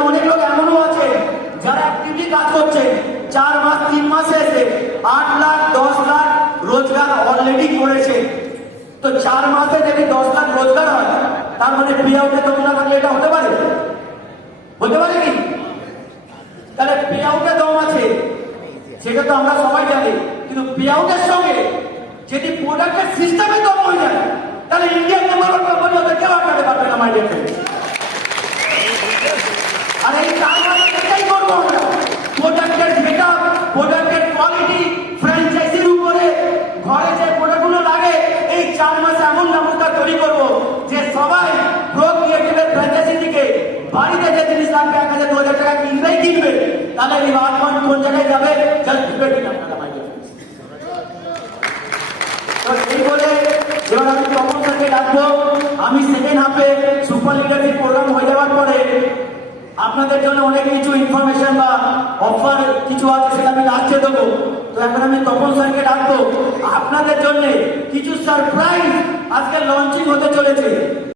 এখানে অনেক লোক এমনও আছে যারা অ্যাক্টিভলি কাজ করছে। চার মাস, তিন মাসে এসে আট লাখ, দশ লাখ রোজগার অলরেডি করেছে। তো চার মাসে যদি দশ লাখ রোজগার হয়, তার মানে পে আউটে দশ লাখ হলে এটা হতে পারে? হতে পারে কি? তাহলে পে আউটে দম আছে, সেটা তো আমরা সবাই জানি। কিন্তু পে আউটের সঙ্গে যদি প্রোডাক্টের সিস্টেমে দম হয়ে যায়, তাহলে ইন্ডিয়ান নাম্বার ওয়ান কোম্পানি ওদের কেউ আটকাতে পারবে না মাইন্ডের বাড়িতে যে জিনিস লাগবে এক হাজার, দু হাজার টাকা কিনবেই কিনবে। তাহলে এই আটমান কোন জায়গায় যাবে? জাস্ট মাইন্ডে তো বলে আমি ডাকবো আমি সেকেন্ড হাফে সুপার হয়ে যাওয়ার পরে আপনাদের জন্য অনেক কিছু ইনফরমেশন বা অফার কিছু আছে সেটা আমি দেবো। তো এখন আমি ডাকবো আপনাদের জন্য কিছু সারপ্রাইজ আজকে লঞ্চিং হতে চলেছে।